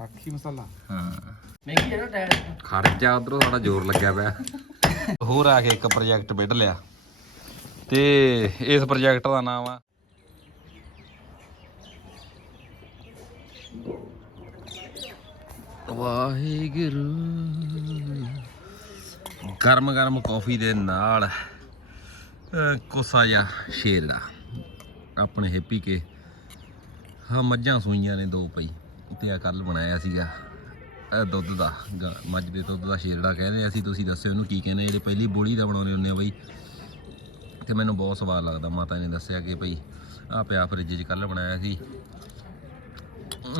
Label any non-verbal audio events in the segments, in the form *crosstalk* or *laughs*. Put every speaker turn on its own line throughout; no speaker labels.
ਸਾਖੀ ਮਸਾਲਾ
ਹਾਂ
ਮਹਿੰਗੀ ਹੈ ਨਾ ਟਾਇਰ
ਖਰਚਾ ਉਧਰੋਂ ਸਾਡਾ ਜ਼ੋਰ ਲੱਗਿਆ ਪਿਆ ਹੋਰ ਆ ਕੇ ਇੱਕ ਪ੍ਰੋਜੈਕਟ ਵਿੱਢ ਲਿਆ ਤੇ ਇਸ ਪ੍ਰੋਜੈਕਟ ਦਾ ਨਾਮ ਆ ਵਾਹਿਗੁਰੂ ਗਰਮ ਗਰਮ ਕਾਫੀ ਦੇ ਨਾਲ ਕੋਸਾ ਜਿਹਾ ਸ਼ੇਰ ਦਾ ਆਪਣੇ ਹੈਪੀ ਕੇ ਹਾਂ ਮੱਝਾਂ ਸੂਈਆਂ ਨੇ ਦੋ ਪਈ ਤੇ ਆ ਕੱਲ ਬਣਾਇਆ ਸੀਗਾ। ਇਹ ਦੁੱਧ ਦਾ, ਗ- ਮੱਝ ਦੇ ਦੁੱਧ ਦਾ ਸ਼ੇਰੜਾ ਕਹਿੰਦੇ ਅਸੀਂ ਤੁਸੀਂ ਦੱਸਿਓ ਇਹਨੂੰ ਕੀ ਕਹਿੰਦੇ ਜਿਹੜੇ ਪਹਿਲੀ ਬੋਲੀ ਦਾ ਬਣਾਉਂਦੇ ਹੁੰਦੇ ਆ ਬਈ। ਤੇ ਮੈਨੂੰ ਬਹੁਤ ਸਵਾਦ ਲੱਗਦਾ, ਮਾਤਾ ਨੇ ਦੱਸਿਆ ਕਿ ਭਈ ਆ ਪਿਆ ਫਰਿੱਜ 'ਚ ਕੱਲ ਬਣਾਇਆ ਸੀ।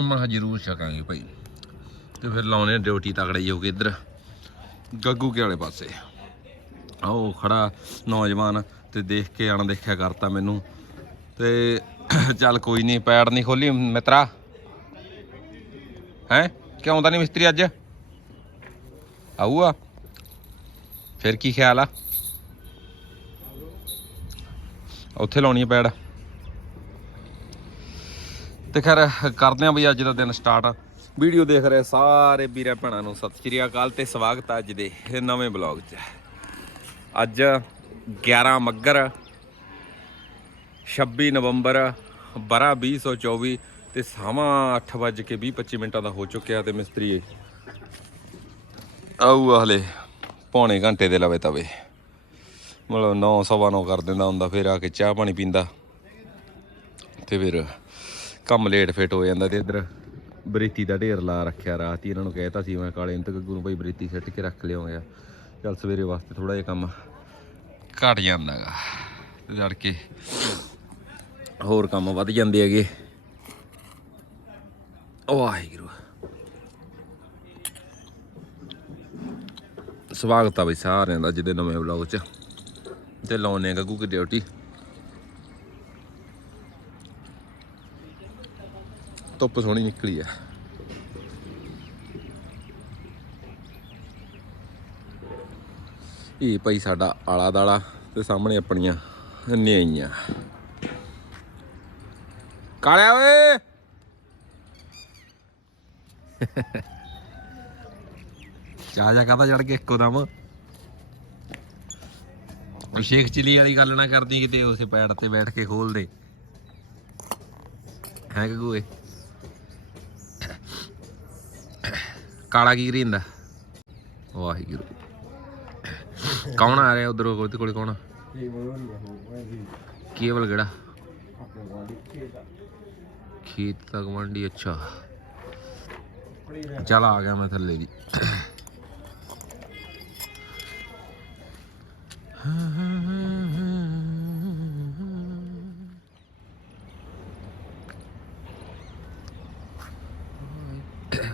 ਮੈਂ ਕਿਹਾ ਜ਼ਰੂਰ ਛਕਾਂਗੇ ਭਈ ਤੇ ਫਿਰ ਲਾਉਣੇ ਡਿਊਟੀ ਤਕੜੇ ਹੋ ਕੇ ਇੱਧਰ, ਗੱਗੂ ਕੇ ਵਾਲੇ ਪਾਸੇ। ਆਓ ਖੜਾ ਨੌਜਵਾਨ ਤੇ ਦੇਖ ਕੇ ਅਣਦੇਖਿਆ ਕਰਤਾ ਮੈਨੂੰ। ਤੇ ਚੱਲ ਕੋਈ ਨਹੀਂ ਪੈੜ ਨਹੀਂ ਖੋਲੀ ਮਿੱਤਰਾ। ਹੈ? ਕਿਉਂ ਆਉਂਦਾ ਨਹੀਂ ਮਿਸਤਰੀ ਅੱਜ? ਆਊਗਾ? ਫਿਰ ਕੀ ਖਿਆਲ ਆ? ਉੱਥੇ ਲਾਉਣੀ ਹੈ ਪੈੜ। ਤੇ ਖੈਰ, ਕਰਦੇ ਆ ਬਈ ਅੱਜ ਦਾ ਦਿਨ ਸਟਾਰਟ ਵੀਡੀਓ ਦੇਖ ਰਹੇ ਸਾਰੇ ਵੀਰਾਂ ਭੈਣਾਂ ਨੂੰ ਸਤਿ ਸ਼੍ਰੀ ਅਕਾਲ ਤੇ ਸਵਾਗਤ ਅੱਜ ਦੇ ਇਹ ਨਵੇਂ ਬਲੌਗ 'ਚ। ਅੱਜ 11 ਮੱਗਰ 26 ਨਵੰਬਰ, ਬਰਾ 2024 ਤੇ ਸਮਾਂ 8 ਵੱਜ ਕੇ 20 25 ਮਿੰਟਾਂ ਦਾ ਹੋ ਚੁੱਕਿਆ ਤੇ ਮਿਸਤਰੀ ਆਊ ਹਲੇ ਪੌਣੇ ਘੰਟੇ ਦੇ ਲਵੇ ਤਵੇ। ਮਤਲਬ 9 ਸਵਾ 9 ਕਰ ਦਿੰਦਾ ਹੁੰਦਾ, ਫਿਰ ਆ ਕੇ ਚਾਹ ਪਾਣੀ ਪੀਂਦਾ। ਤੇ ਫਿਰ ਕੰਮ ਲੇਟ ਫਿਟ ਹੋ ਜਾਂਦਾ ਤੇ ਇੱਧਰ ਬਰੀਤੀ ਦਾ ਢੇਰ ਲਾ ਰੱਖਿਆ ਰਾਤ ਹੀ ਇਹਨਾਂ ਨੂੰ ਕਹਿਤਾ ਸੀ, ਮੈਂ ਕਾਲੇ ਇੰਤ ਗੱਗੂ ਨੂੰ ਭਾਈ ਬਰੀਤੀ ਸਿੱਟ ਕੇ ਰੱਖ ਲਿਆਉਂਗਾ ਚੱਲ ਸਵੇਰੇ ਵਾਸਤੇ ਥੋੜਾ ਜਿਹਾ ਕੰਮ ਘਟ ਜਾਂਦਾਗਾ ਤੇ ਜੜ ਕੇ ਹੋਰ ਕੰਮ ਵੱਧ ਜਾਂਦੇ ਹੈਗੇ। ਵਾਹਿਗੁਰੂ ਸਵਾਗਤ ਆ ਬਈ ਸਾਰਿਆਂ ਦਾ ਅੱਜ ਨਵੇਂ ਵਲੌਗ 'ਚ ਤੇ ਲਾਉਨੇ ਗੱਗੂ ਕੀ ਡਿਊਟੀ ਧੁੱਪ ਸੋਹਣੀ ਨਿਕਲੀ ਆ ਇਹ ਭਾਈ ਸਾਡਾ ਆਲਾ ਦਾਲਾ ਤੇ ਸਾਹਮਣੇ ਆਪਣੀਆਂ ਨਿਆਈਆਂ ਕਾਲਿਆ ਓਏ ਚਾਹ ਜਾ ਕਾਹਦਾ ਚੜ ਕੇ ਇੱਕੋ ਦਮ? ਉਹ ਸ਼ੇਖ ਚਿਲੀ ਵਾਲੀ ਗੱਲ ਨਾ ਕਰਦੀ ਕਿਤੇ ਉਸੇ ਪੈੜ ਤੇ ਬੈਠ ਕੇ ਖੋਲ ਦੇ। ਹੈ ਗਗੂਏ ਕਾਲਾ ਕੀ ਕਰੀਂਦਾ? ਵਾਹਿਗੁਰੂ। ਕੌਣ ਆ ਰਿਹਾ ਉਧਰੋਂ? ਉਹਦੇ ਕੋਲੇ ਕੌਣ ਕੇਵਲ ਕਿਹੜਾ? ਖੇਤ ਦਾ ਮੰਡੀ ਅੱਛਾ। ਚੱਲ ਆ ਗਿਆ ਮੈਂ ਥੱਲੇ ਦੀ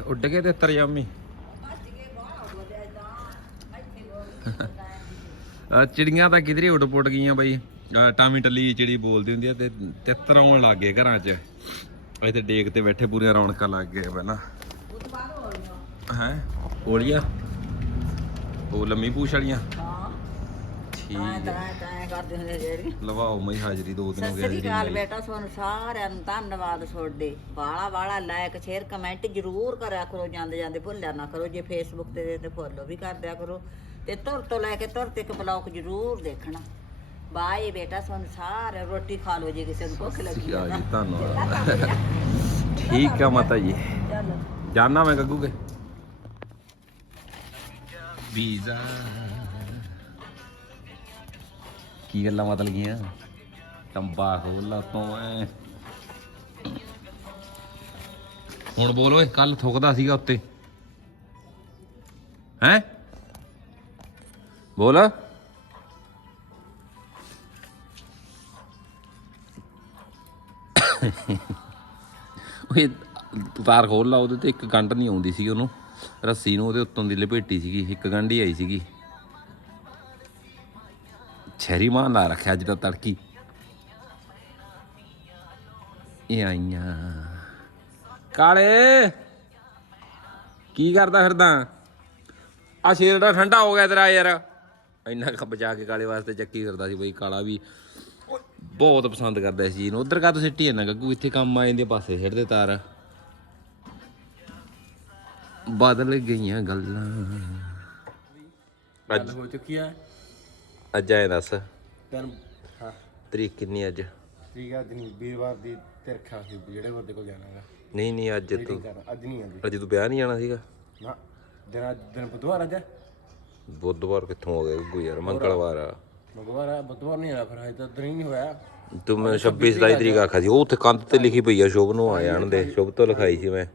ਉੱਡ ਗਏ ਤੇ ਉੱਤਰ ਜਾਮੀ ਚਿੜੀਆਂ ਤਾਂ ਕਿਧਰੇ ਉੱਡ ਪੁੱਟ ਗਈਆਂ ਬਾਈ। ਟਾਮੀ ਟੱਲੀ ਚਿੜੀ ਬੋਲਦੀ ਹੁੰਦੀ ਆ ਤੇ ਤਿੱਤਰ ਆਉਣ ਲੱਗ ਗਏ ਘਰਾਂ 'ਚ। ਇੱਥੇ ਡੇਕ ਤੇ ਬੈਠੇ ਪੂਰੀਆਂ ਰੌਣਕਾਂ ਲੱਗ ਗਏ ਪਹਿਲਾਂ। ਹੈ ਓਲੀਆਂ ਉਹ ਲੰਮੀ ਪੂਛ ਵਾਲੀਆਂ।
ਹਾਂ।
ਠੀਕ
ਤਾਂ
ਹੈ।
ਤਾਂ ਤਾਂ ਕਰਦੇ ਹੁੰਦੇ ਜਿਹੜੀ।
ਲਵਾਓ ਮਈ ਹਾਜ਼ਰੀ ਦੋ ਦਿਨ ਹੋ
ਸਤਿ
ਗਏ
ਸ੍ਰੀ
ਹਾਜ਼ਰੀ
ਅਕਾਲ ਬੇਟਾ ਤੁਹਾਨੂੰ ਸਾਰਿਆਂ ਨੂੰ ਧੰਨਵਾਦ ਤੁਹਾਡੇ। ਬਾਲਾ ਬਾਲਾ ਲਾਇਕ ਸ਼ੇਅਰ ਕਮੈਂਟ ਜ਼ਰੂਰ ਕਰਿਆ ਕਰੋ ਜਾਂਦੇ ਜਾਂਦੇ ਭੁੱਲਿਆ ਨਾ ਕਰੋ। ਜੇ ਫੇਸਬੁੱਕ ਤੇ ਤੇ ਫੋਲੋ ਵੀ ਕਰ ਦਿਆ ਕਰੋ। ਤੇ ਤੁਰ ਤੋਂ ਲੈ ਕੇ ਤੁਰ ਤੱਕ ਬਲੌਗ ਜ਼ਰੂਰ ਦੇਖਣਾ। ਬਾਏ ਬੇਟਾ ਤੁਹਾਨੂੰ ਸਾਰੇ ਰੋਟੀ ਖਾ ਲਓ ਜੇ ਕਿਸੇ ਨੂੰ ਭੁੱਖ ਲੱਗੀ
ਆ ਜੀ ਧੰਨਵਾਦ। *laughs* ਠੀਕ ਆ ਮਾਤਾ ਜੀ। ਜਾਨਾ ਮੈਂ ਗੱਗੂ ਕੇ? ਵੀਜ਼ਾ। ਕੀ ਗੱਲਾਂ ਮਤਲਬ ਗਈਆਂ? ਟੰਬਾ ਖੋਲਾ ਤੋਂ ਐ। ਹੁਣ ਬੋਲ ਓਏ ਕੱਲ ਥੁੱਕਦਾ ਸੀਗਾ ਉੱਤੇ। ਹੈ? ਬੋਲ। ਓਏ ਤਾਰ ਖੋਲ ਲਾ ਉਹਦੇ ਤੇ ਇੱਕ ਗੰਢ ਨਹੀਂ ਆਉਂਦੀ ਸੀ ਉਹਨੂੰ। ਰੱਸੀ ਨੂੰ ਉਹਦੇ ਉੱਤੋਂ ਦੀ ਲਪੇਟੀ ਸੀਗੀ, ਇੱਕ ਗੰਢੀ ਆਈ ਸੀਗੀ। ਛੈਰੀ ਮਾਂ ਲਾ ਰੱਖਿਆ ਅੱਜ ਤਾਂ ਤੜਕੀ। ਇਹ ਆਈਆਂ। ਕਾਲੇ, ਕੀ ਕਰਦਾ ਫਿਰਦਾ? ਆ ਸ਼ੇਰ ਦਾ ਠੰਡਾ ਹੋ ਗਿਆ ਤੇਰਾ ਯਾਰ। ਇੰਨਾ ਕੁ ਬਚਾ ਕੇ ਕਾਲੇ ਵਾਸਤੇ ਚੱਕੀ ਫਿਰਦਾ ਸੀ ਬਈ, ਕਾਲਾ ਵੀ ਬਹੁਤ ਪਸੰਦ ਕਰਦਾ ਇਸ ਚੀਜ਼ ਨੂੰ ਉਧਰ ਕਾ ਸਿੱਟੀ ਜਾਂਦਾ, ਗੱਗੂ? ਇੱਥੇ ਕੰਮ ਆ ਜਾਂਦੇ ਪਾਸੇ ਛੱਡਦੇ ਤਾਰ। ਬਦਲ ਗਈਆਂ ਗੱਲਾਂ। ਅੱਜ
ਹੋ ਚੁੱਕੀ ਹੈ
ਅੱਜ ਆਏ ਦੱਸ।
ਤੈਨੂੰ ਹਾਂ।
ਤਰੀਕ ਕਿੰਨੀ ਅੱਜ?
ਠੀਕ ਹੈ ਦਿਨ ਵੀਰਵਾਰ ਦੀ ਤਿਰਖਾ ਸੀ ਜਿਹੜੇ ਬੰਦੇ ਕੋਲ ਜਾਣਾ ਹੈ
ਨਹੀਂ ਨਹੀਂ ਅੱਜ ਤੂੰ
ਅੱਜ ਨਹੀਂ ਆਂਦੀ।
ਅੱਜ ਤੂੰ ਵਿਆਹ ਨਹੀਂ ਜਾਣਾ ਸੀਗਾ?
ਨਾ ਦਿਨ ਅੱਜ ਦਿਨ ਬੁੱਧਵਾਰ ਅੱਜ?
ਬੁੱਧਵਾਰ ਕਿੱਥੋਂ ਹੋ ਗਿਆ ਗੁੱਗੂ ਯਾਰ ਮੰਗਲਵਾਰ ਆ।
ਮੰਗਲਵਾਰ ਹੈ ਬੁੱਧਵਾਰ ਨਹੀਂ ਆਣਾ ਫਿਰ ਹਜੇ ਤਾਂ ਦਿਨ ਹੀ ਨਹੀਂ ਹੋਇਆ।
ਤੂੰ ਮੈਂ 26 27 ਤਰੀਕ ਆਖਾ ਸੀ ਉਹ ਉੱਥੇ ਕੰਧ ਤੇ ਲਿਖੀ ਪਈ ਆ ਸ਼ੁਭ ਨੂੰ ਆ ਜਾਣ ਦੇ ਸ਼ੁਭ ਤੋਂ ਲਿਖਾਈ ਸੀ ਮੈਂ।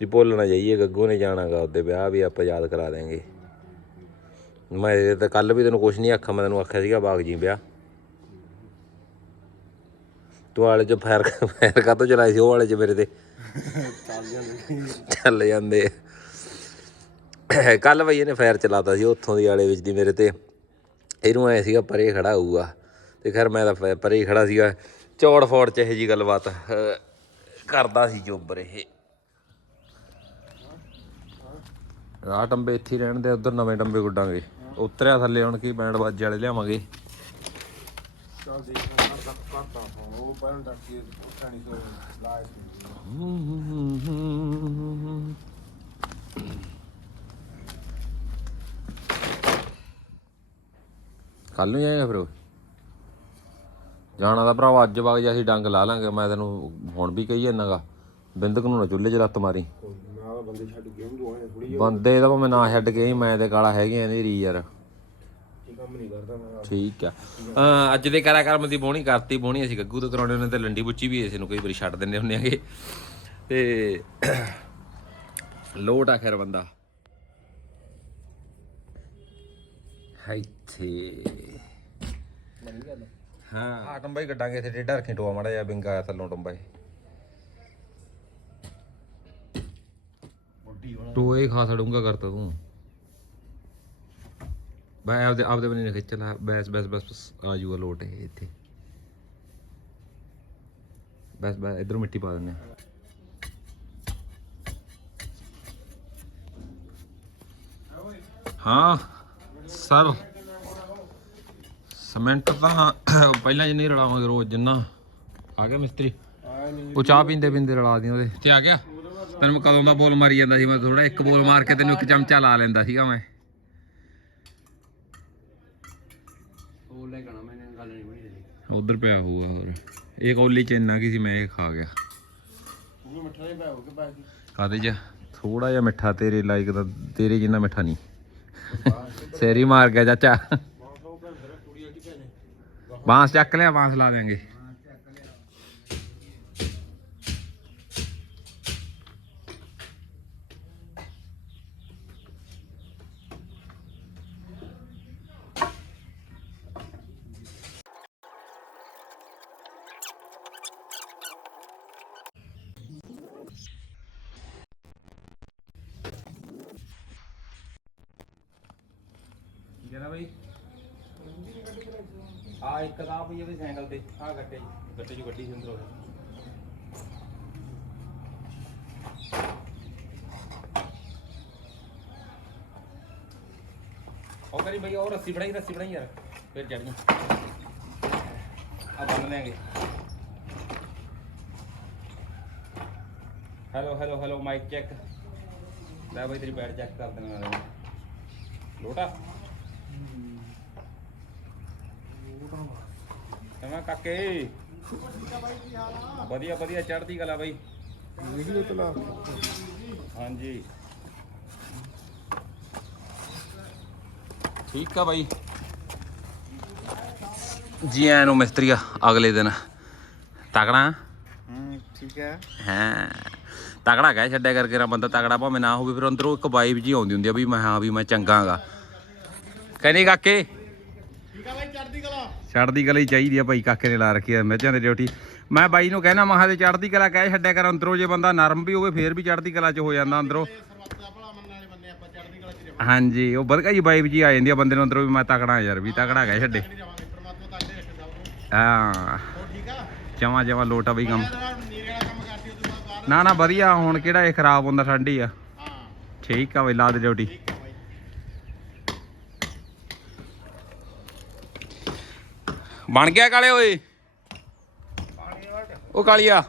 ਜੀ ਭੁੱਲਣਾ ਜਾਈਏ, ਗੱਗੂ ਨੇ ਜਾਣਾਗਾ ਉਹਦੇ ਵਿਆਹ ਵੀ ਆਪਾਂ ਯਾਦ ਕਰਾ ਦੇਾਂਗੇ ਮੈਂ ਇਹ ਤਾਂ ਕੱਲ ਵੀ ਤੈਨੂੰ ਕੁਝ ਨਹੀਂ ਆਖਾ ਮੈਂ ਤੈਨੂੰ ਆਖਿਆ ਸੀਗਾ ਬਾਗ ਜੀ ਵਿਆਹ। ਤੂੰ ਵਾਲੇ ਚ ਫਾਇਰ ਫਾਇਰ ਕਾ ਤੋਂ ਚਲਾਈ ਸੀ ਉਹ ਵਾਲੇ ਚ ਮੇਰੇ ਤੇ?
ਚੱਲ ਜਾਂਦੇ।
ਕੱਲ ਬਈ ਇਹਨੇ ਫਾਇਰ ਚਲਾਤਾ ਸੀ ਉੱਥੋਂ ਦੀ ਵਾਲੇ ਵਿੱਚ ਦੀ ਮੇਰੇ ਤੇ। ਇਹਨੂੰ ਐ ਸੀਗਾ ਪਰੇ ਖੜਾ ਹੋਊਗਾ। ਤੇ ਖੈਰ ਮੈਂ ਤਾਂ ਪਰੇ ਖੜਾ ਸੀਗਾ। ਚੌੜ ਫੋੜ ਚ ਇਹੋ ਜੀ ਗੱਲਬਾਤ ਕਰਦਾ ਸੀ ਜੋਬਰ ਇਹ। ਆਹ ਟੰਬੇ ਇੱਥੇ ਰਹਿਣ ਦੇ ਉਧਰ ਨਵੇਂ ਟੰਬੇ ਗੁੱਡਾਂਗੇ। ਉਤਰਿਆ ਥੱਲੇ ਹੁਣ ਕੀ ਬੈਂਡ ਬਾਜੇ ਵਾਲੇ ਲਿਆਵਾਂਗੇ।
ਚੱਲ ਦੇਖਾਂ ਨਾ ਕਰਤਾ ਉਹ ਪਹਿਲਾਂ ਤੱਕ ਕੀ ਉਠਾਣੀ ਤੋਂ ਲਾਇਕ
ਕੱਲ ਨੂੰ ਜਾਏਗਾ ਫਿਰ ਉਹ? ਜਾਣਾ ਦਾ ਭਰਾਵਾ ਅੱਜ ਵਗ ਜਾ ਅਸੀਂ ਡੰਗ ਲਾ ਲਾਂਗੇ। ਮੈਂ ਤੈਨੂੰ ਹੁਣ ਵੀ ਕਹੀ ਜਾਂਦਾਗਾ ਬਿੰਦਕ ਨੂੰ ਨਾ ਚੁੱਲ੍ਹੇ 'ਚ ਲੱਤ ਮਾਰੀ।
ਬੰਦੇ ਛੱਡ ਕੇ ਉਹਨੂੰ ਦੋਹਾਂ ਥੋੜੀ
ਬੰਦੇ ਤਾਂ ਭਾਵੇਂ ਨਾ ਛੱਡ ਕੇ ਮੈਂ ਤੇ ਕਾਲਾ ਹੈਗੇ ਆ ਰੀ ਯਾਰ।
ਕੀ ਕੰਮ ਨਹੀਂ ਕਰਦਾ ਮੈਂ
ਠੀਕ ਆ। ਅਹ ਅੱਜ ਦੇ ਕਰਾਕਰਮ ਦੀ ਬੋਣੀ ਕਰਤੀ ਬੋਣੀ ਅਸੀਂ ਗੱਗੂ ਤੋਂ ਕਰਾਉਣੇ ਹੁੰਦੇ ਤੇ ਲੰਡੀ ਬੁੱਚੀ ਵੀ ਇਸੇ ਨੂੰ ਕਈ ਵਾਰੀ ਛੱਡ ਦਿੰਦੇ ਹੁੰਦੇ ਆਗੇ। ਤੇ ਲੋਟ ਆ ਖੈਰ ਬੰਦਾ। ਹਾਈਥੇ ਹਾਂ। ਆ ਟੰਬਾਈ ਕੱਢਾਂਗੇ ਇੱਥੇ ਡੇਢਾ ਰੱਖੀ ਟੋਆ ਮਾੜਾ ਜਿਹਾ ਬਿੰਗਾ ਥੱਲੋਂ ਟੰਬਾਈ ਟੋਏ ਹੀ ਖਾ ਛੜੂੰਗਾ ਕਰਤਾ ਤੂੰ। ਬੈ ਆਪਦੇ ਆਪਦੇ ਬਣੇ ਖਿੱਚ ਲਾ। ਬੈਸ ਬੈਸ ਬਸ ਬਸ ਆ ਜੂਗਾ ਲੋਟ ਇਹ ਇੱਥੇ। ਬਸ ਬਸ ਇਧਰੋਂ ਮਿੱਟੀ ਪਾ ਦਿੰਦੇ ਆ। ਹਾਂ ਸਰ। ਸਿਮੈਂਟ ਤਾਂ ਪਹਿਲਾਂ ਜਿੰਨੀ ਰਲਾਵਾਂਗੇ ਰੋਜ਼ ਜਿੰਨਾ। ਆ ਗਿਆ ਮਿਸਤਰੀ।
ਆ ਨਹੀਂ
ਉਹ ਚਾਹ ਪੀਂਦੇ ਪੀਂਦੇ ਰਲਾ ਦੀਆਂ ਉਹਦੇ। ਤੇ ਆ ਗਿਆ? ਤੈਨੂੰ ਕਦੋਂ ਦਾ ਬੋਲ ਮਾਰੀ ਜਾਂਦਾ ਸੀ ਮੈਂ ਥੋੜਾ ਇੱਕ ਬੋਲ ਮਾਰ ਕੇ ਤੈਨੂੰ ਇੱਕ ਚਮਚਾ ਲਾ ਲੈਂਦਾ ਸੀਗਾ ਮੈਂ।
ਉਹ ਲੈ ਗਣਾ ਮੈਨੇ ਗੱਲ ਨਹੀਂ ਬਣੀ ਰਹੀ
ਉਧਰ ਪਿਆ ਹੋਊਗਾ ਹੋਰ। ਇਹ ਕੌਲੀ ਚ ਇੰਨਾ ਕੀ ਸੀ ਮੈਂ ਇਹ ਖਾ ਗਿਆ।
ਉਹ ਮੱਠਾ ਨਹੀਂ ਪਾਇਆ ਹੋਊਗਾ ਬਾਕੀ
ਕਾਦੇ ਚ? ਥੋੜਾ ਜਿਹਾ ਮਿੱਠਾ ਤੇਰੇ ਲਾਇਕ ਦਾ ਤੇਰੇ ਜਿੰਨਾ ਮਿੱਠਾ ਨਹੀਂ। ਸੇਰੀ ਮਾਰ ਗਿਆ ਚਾਚਾ। ਬਾਂਸ ਚੱਕ ਲਿਆ ਬਾਂਸ ਲਾ ਦੇਾਂਗੇ ਕੀ ਕਹਿੰਦਾ ਬਾਈ। ਆ ਇੱਕ ਦਾ ਪਈ ਉਹਦੇ ਸਾਈਕਲ ਤੇ ਆ ਗੱਟੇ ਗੱਟੇ ਚ ਗੱਡੀ ਸੀ ਉਹ। ਕਰੀ ਬਈ, ਉਹ ਰੱਸੀ ਫੜਾਈ ਰੱਸੀ ਫੜਾਈ ਯਾਰ। ਫਿਰ ਚੜਨੀ ਆ ਬੰਨ ਲੈਂਗੇ hello hello hello mike check ਲੈ ਬਈ, ਤੇਰੀ ਬੈਟ ਚੈੱਕ ਕਰ ਦੇਣਾ ਲੋਟਾ। ਕਾਕੇ। ਵਧੀਆ ਵਧੀਆ ਚੜ੍ਹਦੀ ਕਲਾ ਬਾਈ।
ਵੀਡੀਓ ਚਲਾ।
ਹਾਂਜੀ। ਠੀਕ ਆ ਬਾਈ। ਜੀ ਆਇਆਂ ਨੂੰ ਮਿਸਤਰੀਆ ਅਗਲੇ ਦਿਨ। ਤਕੜਾ
ਹੂੰ ਠੀਕ ਹੈ
ਹਾਂ। ਤਕੜਾ ਕਹਿ ਛੱਡਿਆ ਕਰਕੇ ਨਾ ਬੰਦਾ ਤਕੜਾ ਭਾਵੇਂ ਨਾ ਹੋਵੇ ਫਿਰ ਅੰਦਰੋਂ ਇੱਕ ਵਾਈਬ ਜੀ ਆਉਂਦੀ ਹੁੰਦੀ ਆ ਵੀ ਮੈਂ ਹਾਂ ਵੀ ਮੈਂ ਚੰਗਾਗਾ ਕਹਿੰਦੇ ਕਾਕੇ
ਕਲਾ
ਚੜ੍ਹਦੀ ਕਲਾ ਹੀ ਚਾਹੀਦੀ ਆ ਭਾਈ ਕਾਕੇ ਨੇ ਲਾ ਰੱਖੀ ਆ ਮਿਰਚਾਂ ਦੀ ਡਿਊਟੀ। ਮੈਂ ਬਾਈ ਨੂੰ ਕਹਿਣਾ ਮਹਾ ਦੇ ਚੜ੍ਹਦੀ ਕਲਾ ਕਹਿ ਛੱਡਿਆ ਕਰ ਅੰਦਰੋਂ ਜੇ ਬੰਦਾ ਨਰਮ ਵੀ ਹੋਵੇ ਫੇਰ ਵੀ ਚੜ੍ਹਦੀ ਕਲਾ ਚ ਹੋ ਜਾਂਦਾ ਅੰਦਰੋਂ।
ਚੜਦੀ
ਹਾਂਜੀ ਉਹ ਵਧੀਆ ਜੀ ਵਾਈਬ ਜੀ ਆ ਜਾਂਦੀ ਆ ਬੰਦੇ ਨੂੰ ਅੰਦਰੋਂ ਵੀ ਮੈਂ ਤਕੜਾ ਯਾਰ ਵੀ ਤਕੜਾ ਕਹਿ ਛੱਡੇ। ਹਾਂ। ਜਮਾ ਜਮਾ ਲੋਟਾ ਬਈ ਕੰਮ। ਨਾ ਨਾ ਵਧੀਆ ਹੁਣ ਕਿਹੜਾ ਇਹ ਖਰਾਬ ਹੁੰਦਾ ਠੰਡੀ ਆ। ਠੀਕ ਆ ਬਈ ਲਾ ਦੇ ਡਿਊਟੀ
ਠੀਕ ਆ ਬਾਈ
ਬਣ ਗਿਆ ਕਾਲੇ ਓਏ। ਉਹ ਕਾਲੀਆ।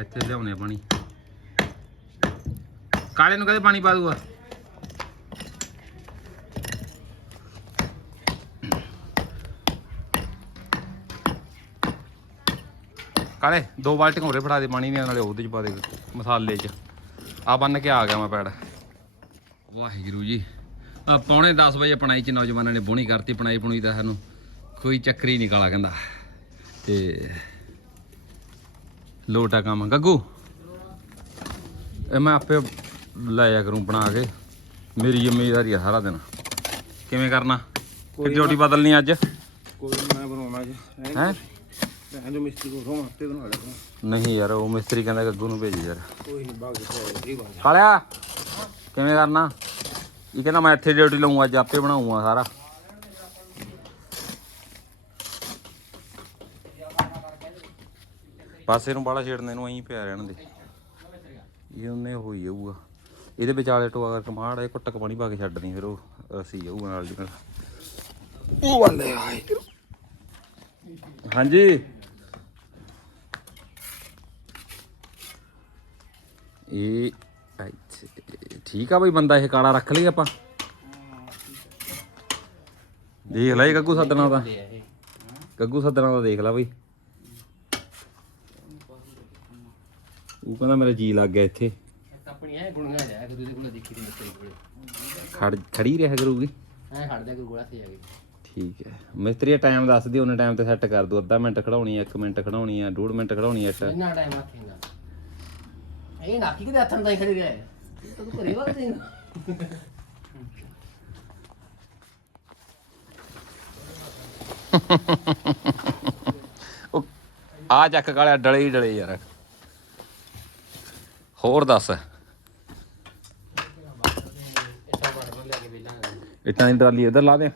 ਇੱਥੇ ਲਿਆਉਣੇ ਪਾਣੀ। ਕਾਲੇ ਨੂੰ ਕਦੇ ਪਾਣੀ ਪਾ ਦੂਗਾ? ਕਾਲੇ, ਦੋ ਬਾਲਟੀਆਂ ਹੋਰੇ ਫੜਾ ਦੇ ਪਾਣੀ ਦੀਆਂ, ਨਾਲੇ ਉਹਦੇ ਚ ਪਾ ਦੇ ਮਸਾਲੇ ਚ। ਆ ਬੰਨ ਕੇ ਆ ਗਿਆ ਮੈਂ ਪੈੜ। ਵਾਹਿਗੁਰੂ ਜੀ। ਪੌਣੇ 10 ਵਜੇ ਪਣਾਈ ਚ ਨੌਜਵਾਨਾਂ ਨੇ ਬੋਣੀ ਕਰਤੀ ਪਣਾਈ ਪੁਣੀ ਦਾ ਸਾਨੂੰ ਕੋਈ ਚੱਕਰੀ ਨਹੀਂ ਕਾਲਾ ਕਹਿੰਦਾ। ਤੇ ਲੋਟਾ ਕੰਮ ਗੱਗੂ ਇਹ ਮੈਂ ਆਪੇ ਲੈ ਜਾ ਕਰੂੰ ਬਣਾ ਕੇ। ਮੇਰੀ ਜ਼ਿੰਮੇਵਾਰੀ ਆ ਸਾਰਾ ਦਿਨ। ਕਿਵੇਂ ਕਰਨਾ? ਕਿ ਡਿਊਟੀ ਬਦਲਣੀ ਅੱਜ?
ਕੋਈ ਮੈਂ ਬਣਾਉਣਾ ਜੀ
ਹੈ?
ਜੋ ਮਿਸਤਰੀ ਕੋ ਰੋਂ ਹੱਤੇ ਬਣਾ ਲਿਆ
ਨਹੀਂ ਯਾਰ ਉਹ ਮਿਸਤਰੀ ਕਹਿੰਦਾ ਗੱਗੂ ਨੂੰ ਭੇਜ ਯਾਰ।
ਕੋਈ ਨਹੀਂ ਬਾਗ ਦੇ ਇਹ ਬਾਗ
ਕਾਲਿਆ ਕਿਵੇਂ ਕਰਨਾ? ਇਹ ਕਹਿੰਦਾ ਮੈਂ ਇੱਥੇ ਡਿਊਟੀ ਲਾਉਂ ਅੱਜ ਆਪੇ ਬਣਾਉਂਗਾ ਸਾਰਾ। ਪਾਸੇ ਨੂੰ ਬਾਲਾ ਛੇੜਨੇ ਨੂੰ ਐਂ ਪਿਆ ਰਹਿਣ ਦੇ। ਇਹ ਉਹਨੇ ਹੋਈ ਜਾਊਗਾ। ਇਹਦੇ ਵਿਚਾਲੇ ਟੋਆ ਕਰਕੇ ਮਾੜਾ ਜਿਹਾ ਘੁੱਟਕ ਪਾਣੀ ਪਾ ਕੇ ਛੱਡਣੀ ਫਿਰ ਉਹ ਅਸੀਂ ਜਾਊਗਾ ਨਾਲ ਦੀ ਨਾਲ। ਉਹ ਵਾਲੇ ਆਏ ਹਾਂਜੀ। ਇਹ ਠੀਕ ਆ ਬਈ, ਬੰਦਾ ਇਹ ਕਾਲਾ ਰੱਖ ਲਈ ਆਪਾਂ। ਦੇਖ ਲੈ ਇਹ ਗੱਗੂ ਸੱਦਣਾ ਦਾ ਗੱਗੂ ਸੱਦਣਾ ਦਾ ਦੇਖ ਲੈ ਬਈ। ਉਹ ਕਹਿੰਦਾ ਮੇਰਾ ਜੀ ਲੱਗ ਗਿਆ ਇੱਥੇ।
ਆਪਣੀ ਐ ਗੁਣਗਾ ਜਾ ਕਿ ਦੂਜੇ ਕੋਲ ਦੇਖੀ ਤੇ ਮਿੱਤਰੀ ਕੋਲ
ਖੜੀ ਰਿਹਾ ਕਰੂਗੀ।
ਐ ਖੜਦਾ ਕੋਈ ਗੋਲਾ ਤੇ ਜਾ ਕੇ
ਠੀਕ ਹੈ। ਮਿਸਤਰੀ ਟਾਈਮ ਦੱਸ ਦਿਓ, ਉਹਨੇ ਟਾਈਮ ਤੇ ਸੈੱਟ ਕਰ ਦੋ ਅੱਧਾ ਮਿੰਟ ਖੜਾਉਣੀ ਆ 1 ਮਿੰਟ ਖੜਾਉਣੀ ਆ 2 ਮਿੰਟ ਖੜਾਉਣੀ ਆ
ਇੰਨਾ ਟਾਈਮ ਆਖੇਗਾ ਇਹ ਨਾਕੀ ਕਿਤੇ ਹੱਥਾਂ ਤਾਂ ਹੀ ਖੜੇ ਗਏ ਤੂੰ ਘਰੇ
ਉਹ ਆ ਚੱਕ ਕਾਲਿਆ ਡਲੇ ਹੀ ਡਲੇ ਯਾਰ। ਹੋਰ ਦੱਸ।
ਇੱਟਾਂ ਬਾੜ ਨੂੰ ਲਿਆ ਕੇ ਵੇਲਾਂ
ਇੱਟਾਂ ਦੀ ਟਰਾਲੀ ਇੱਧਰ ਲਾ ਦੇ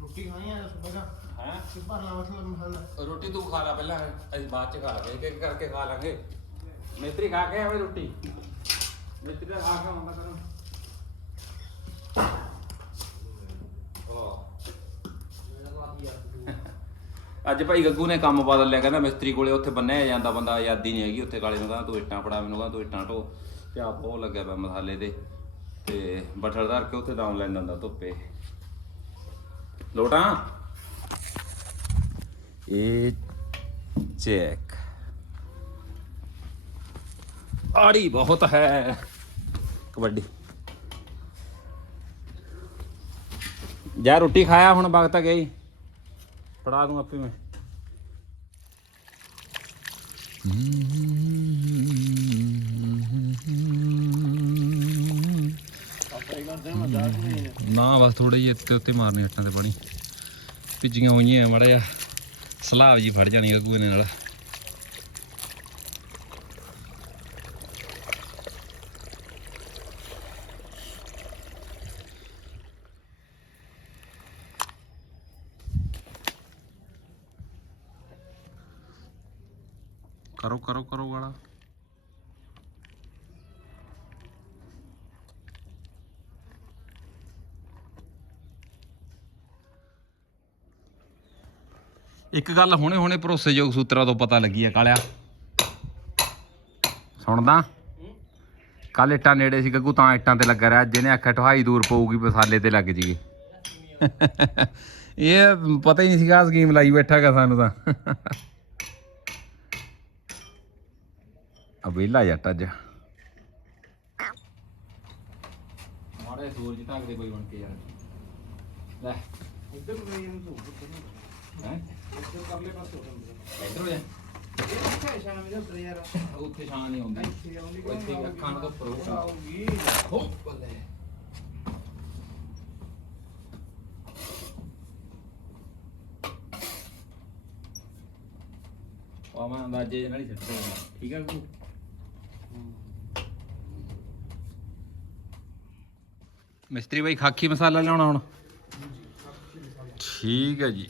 ਰੋਟੀ ਖਾਣੀ ਆ ਬਗਾ
ਹੈ
ਸਿੱਪਰ ਲਾ ਮਸਲਾ।
ਰੋਟੀ ਤੂੰ ਖਾ ਲੈ ਪਹਿਲਾਂ, ਅਸੀਂ ਬਾਅਦ ਚ ਖਾ ਲਾਂਗੇ ਇੱਕ ਇੱਕ ਕਰਕੇ ਖਾ ਲਾਂਗੇ। ਮੇਤਰੀ ਖਾ ਕੇ ਆਵੇ ਰੋਟੀ? ਮੇਤਰੀ ਦਾ ਖਾ ਕੇ ਆਉਂਦਾ ਕਰਨ ਅੱਜ ਭਾਈ ਗੱਗੂ ਨੇ ਕੰਮ ਬਦਲ ਲਿਆ, ਕਹਿੰਦਾ ਮਿਸਤਰੀ ਕੋਲੇ ਉੱਥੇ ਬੰਨਿਆ ਜਾਂਦਾ ਬੰਦਾ ਆਜ਼ਾਦੀ ਨਹੀਂ ਹੈਗੀ ਉੱਥੇ ਕਾਲੇ ਨੂੰ ਕਹਿੰਦਾ, ਤੂੰ ਇੱਟਾਂ ਫੜਾ ਮੈਨੂੰ, ਕਹਿੰਦਾ ਤੂੰ ਇੱਟਾਂ ਢੋ। ਤੇ ਆਪ ਉਹ ਲੱਗਿਆ ਪਿਆ ਮਸਾਲੇ ਦੇ ਤੇ ਬੱਠਲ ਧਰ ਕੇ ਉੱਥੇ ਦਮ ਲੈਣ ਜਾਂਦਾ ਧੁੱਪੇ। ਲੋਟਾਂ? ਇਹ ਚੈੱਕ। ਆੜੀ ਬਹੁਤ ਹੈ। ਕਬੱਡੀ। ਜਾ ਰੋਟੀ ਖਾਇਆ ਹੁਣ ਵਕਤ ਆ ਗਈ? ਫੜਾ ਦੂੰ ਆਪੇ ਮੈਂ। ਨਾ, ਬਸ ਥੋੜੇ ਜਿਹੇ ਇੱਥੇ ਉੱਤੇ ਮਾਰਨੇ ਹੱਟਾਂ ਤੇ ਪਾਣੀ। ਭਿੱਜੀਆਂ ਹੋਈਆਂ, ਮੜਾ ਜਿਹਾ। ਸਲਾਬ ਜੀ ਫੜ ਜਾਣੀ ਗੱਗੂ ਇਹਨੇ ਨਾਲ ਕਰੋ ਕਰੋ ਕਰੋ ਵਾਲਾ ਇੱਕ ਗੱਲ ਹੁਣੇ ਹੁਣੇ ਭਰੋਸੇਯੋਗ ਸੂਤਰਾਂ ਤੋਂ ਪਤਾ ਲੱਗੀ ਆ ਕਾਲਿਆ। ਸੁਣਦਾ? ਕੱਲ ਇੱਟਾਂ ਨੇੜੇ ਸੀ ਗੱਗੂ, ਤਾਂ ਇੱਟਾਂ ਤੇ ਲੱਗਾ ਰਿਹਾ। ਜਿਹਨੇ ਆਖਿਆ ਢਹਾਈ ਦੂਰ ਪਊਗੀ, ਮਸਾਲੇ ਤੇ ਲੱਗ ਜੀਗੀ ਇਹ ਪਤਾ ਹੀ ਨਹੀਂ ਸੀਗਾ ਸਕੀਮ ਲਾਈ ਬੈਠਾਗਾ ਸਾਨੂੰ ਤਾਂ। ਆ ਵਿਹਲਾ ਜੱਟ ਅੱਜ। ਮਾੜੇ ਸੂਰਜ ਤੱਕ ਕੋਈ ਬਣ ਕੇ ਯਾਰ। ਲੈ।
ਇੱਧਰ ਨੂੰ ਗਈ ਇਹਨੂੰ ਧੁੱਪ
ਹੈ
ਇੱਧਰ ਕਰਲੇ ਪਾਸੇ ਹੋ ਜਾਂਦੇ
ਇੱਧਰ ਹੋ ਜਾ
ਇਹ ਕਿੱਥੇ ਸ਼ਾਮ ਦੇ ਉੱਤੇ ਯਾਰ
ਉੱਥੇ ਛਾਂ ਨਹੀਂ ਆਉਂਦੀ
ਇੱਥੇ ਆਉਂਦੀ
ਉੱਥੇ ਅੱਖਾਂ ਤੋਂ ਉੱਪਰ ਉਹ
ਆਉਗੀ
ਹੋ ਬੱਲੇ ਆ ਮੈਂ ਅੰਦਾਜ਼ੇ ਨਾਲ ਹੀ ਸਿੱਟ ਦੇਣਾ ਠੀਕ ਹੈ ਗੁਰੂ ਮਿਸਤਰੀ ਬਾਈ ਖਾਕੀ ਮਸਾਲਾ ਲਿਆਉਣਾ ਹੁਣ? ਠੀਕ ਹੈ ਜੀ।